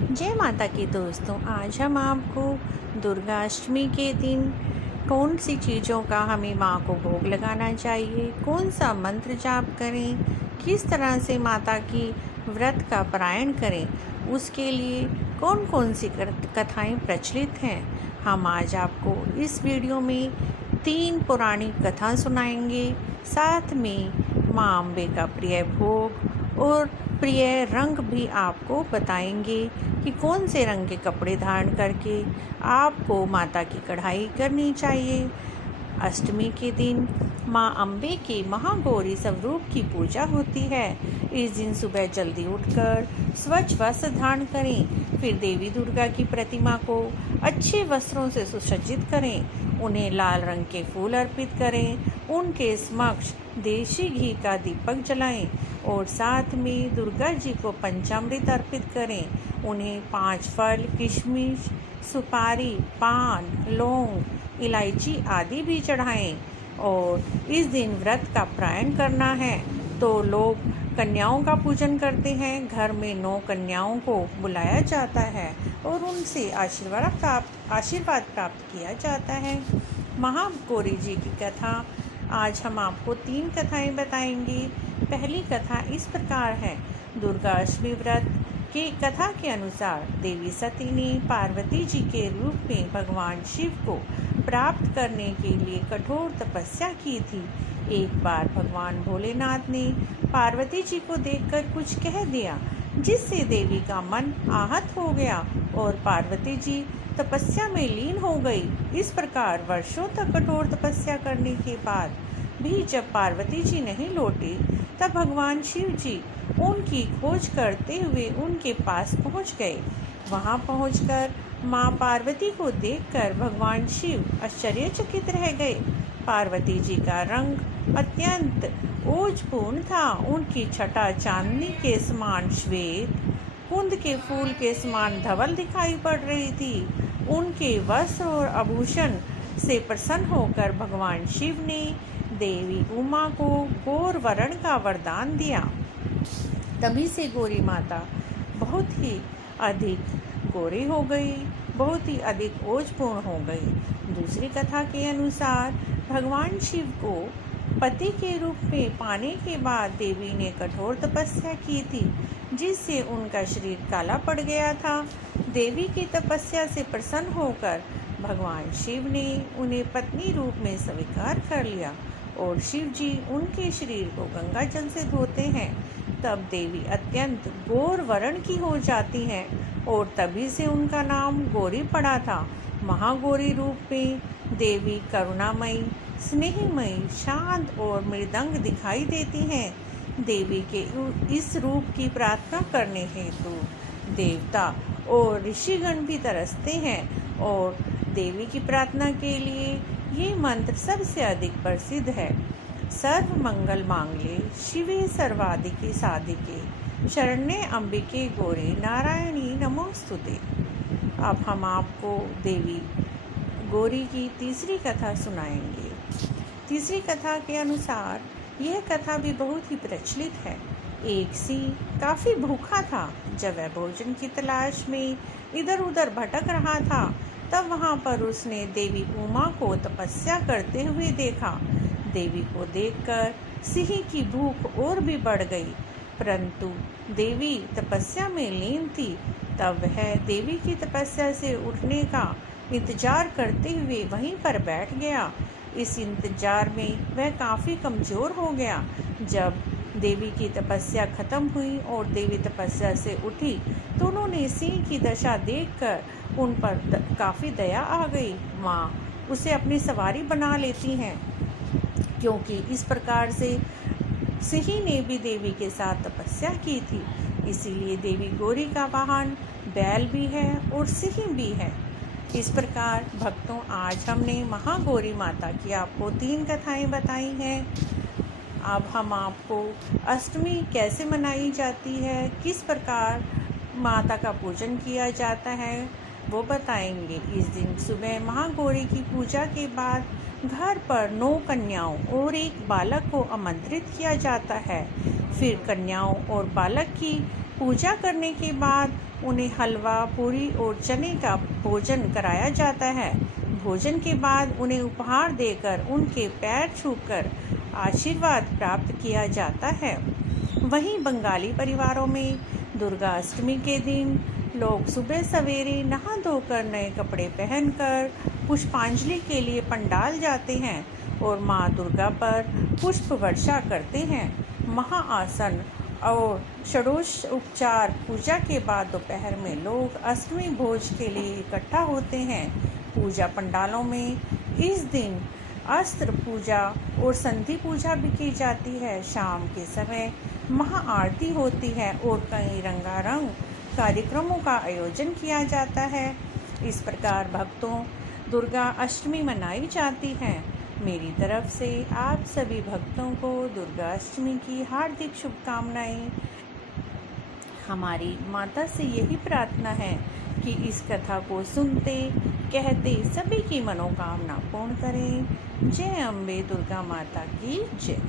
जय माता की दोस्तों, आज हम आपको दुर्गा अष्टमी के दिन कौन सी चीज़ों का हमें माँ को भोग लगाना चाहिए, कौन सा मंत्र जाप करें, किस तरह से माता की व्रत का पारायण करें, उसके लिए कौन कौन सी कथाएं प्रचलित हैं। हम आज आपको इस वीडियो में 3 पौराणिक कथा सुनाएंगे। साथ में माँ अम्बे का प्रिय भोग और प्रिय रंग भी आपको बताएंगे कि कौन से रंग के कपड़े धारण करके आपको माता की कढ़ाई करनी चाहिए। अष्टमी के दिन माँ अम्बे के महागौरी स्वरूप की पूजा होती है। इस दिन सुबह जल्दी उठकर स्वच्छ वस्त्र धारण करें, फिर देवी दुर्गा की प्रतिमा को अच्छे वस्त्रों से सुसज्जित करें, उन्हें लाल रंग के फूल अर्पित करें, उनके समक्ष देशी घी का दीपक जलाएं और साथ में दुर्गा जी को पंचामृत अर्पित करें। उन्हें 5 फल, किशमिश, सुपारी, पान, लौंग, इलायची आदि भी चढ़ाएं। और इस दिन व्रत का पारायण करना है तो लोग कन्याओं का पूजन करते हैं। घर में 9 कन्याओं को बुलाया जाता है और उनसे आशीर्वाद प्राप्त किया जाता है। महागौरी जी की कथा आज हम आपको 3 कथाएं बताएंगे। पहली कथा इस प्रकार है। दुर्गा अष्टमी व्रत की कथा के अनुसार देवी सती ने पार्वती जी के रूप में भगवान शिव को प्राप्त करने के लिए कठोर तपस्या की थी। एक बार भगवान भोलेनाथ ने पार्वती जी को देखकर कुछ कह दिया, जिससे देवी का मन आहत हो गया और पार्वती जी तपस्या में लीन हो गई। इस प्रकार वर्षों तक कठोर तपस्या करने के बाद भी जब पार्वती जी नहीं लौटी, तब भगवान शिव जी उनकी खोज करते हुए उनके पास पहुंच गए। वहां पहुंचकर मां पार्वती को देखकर भगवान शिव आश्चर्यचकित रह गए। पार्वती जी का रंग अत्यंत ओजपूर्ण था। उनकी छटा चांदनी के समान श्वेत, कुंद के फूल के समान धवल दिखाई पड़ रही थी। उनके वस्त्र और आभूषण से प्रसन्न होकर भगवान शिव ने देवी उमा को गौर वरण का वरदान दिया। तभी से गौरी माता बहुत ही अधिक गौरी हो गई, बहुत ही अधिक ओजपूर्ण हो गई। दूसरी कथा के अनुसार भगवान शिव को पति के रूप में पाने के बाद देवी ने कठोर तपस्या की थी, जिससे उनका शरीर काला पड़ गया था। देवी की तपस्या से प्रसन्न होकर भगवान शिव ने उन्हें पत्नी रूप में स्वीकार कर लिया और शिव जी उनके शरीर को गंगा जल से धोते हैं। तब देवी अत्यंत गौर वर्ण की हो जाती हैं और तभी से उनका नाम गौरी पड़ा था। महागौरी रूप में देवी करुणामयी, स्नेहमयी, शांत और मृदंग दिखाई देती हैं। देवी के इस रूप की प्रार्थना करने हेतु देवता और ऋषिगण भी तरसते हैं और देवी की प्रार्थना के लिए ये मंत्र सबसे अधिक प्रसिद्ध है। सर्व मंगल मांगल्ये शिवे सर्वाधिके साधिके शरण्ये अंबिके गौरी नारायणी नमोस्तुते। अब हम आपको देवी गौरी की तीसरी कथा सुनाएंगे। तीसरी कथा के अनुसार यह कथा भी बहुत ही प्रचलित है। एक सिंह काफ़ी भूखा था। जब वह भोजन की तलाश में इधर उधर भटक रहा था, तब वहाँ पर उसने देवी उमा को तपस्या करते हुए देखा। देवी को देखकर सिंह की भूख और भी बढ़ गई, परंतु देवी तपस्या में लीन थी। तब वह देवी की तपस्या से उठने का इंतजार करते हुए वहीं पर बैठ गया। इस इंतजार में वह काफ़ी कमज़ोर हो गया। जब देवी की तपस्या खत्म हुई और देवी तपस्या से उठी, तो उन्होंने सिंह की दशा देखकर उन पर काफ़ी दया आ गई। माँ उसे अपनी सवारी बना लेती हैं, क्योंकि इस प्रकार से सिंह ने भी देवी के साथ तपस्या की थी। इसीलिए देवी गौरी का वाहन बैल भी है और सिंह भी है। इस प्रकार भक्तों, आज हमने महागौरी माता की आपको 3 कथाएं बताई हैं। अब हम आपको अष्टमी कैसे मनाई जाती है, किस प्रकार माता का पूजन किया जाता है, वो बताएंगे। इस दिन सुबह महागौरी की पूजा के बाद घर पर 9 कन्याओं और एक बालक को आमंत्रित किया जाता है। फिर कन्याओं और बालक की पूजा करने के बाद उन्हें हलवा, पूरी और चने का भोजन कराया जाता है। भोजन के बाद उन्हें उपहार देकर उनके पैर छूकर आशीर्वाद प्राप्त किया जाता है। वहीं बंगाली परिवारों में दुर्गा अष्टमी के दिन लोग सुबह सवेरे नहा धोकर नए कपड़े पहनकर पुष्पांजलि के लिए पंडाल जाते हैं और माँ दुर्गा पर पुष्प वर्षा करते हैं। महाआसन और षोडश उपचार पूजा के बाद दोपहर में लोग अष्टमी भोज के लिए इकट्ठा होते हैं। पूजा पंडालों में इस दिन अस्त्र पूजा और संधि पूजा भी की जाती है। शाम के समय महाआरती होती है और कई रंगारंग कार्यक्रमों का आयोजन किया जाता है। इस प्रकार भक्तों दुर्गा अष्टमी मनाई जाती है। मेरी तरफ से आप सभी भक्तों को दुर्गा अष्टमी की हार्दिक शुभकामनाएं। हमारी माता से यही प्रार्थना है कि इस कथा को सुनते कहते सभी की मनोकामना पूर्ण करें। जय अम्बे दुर्गा माता की जय।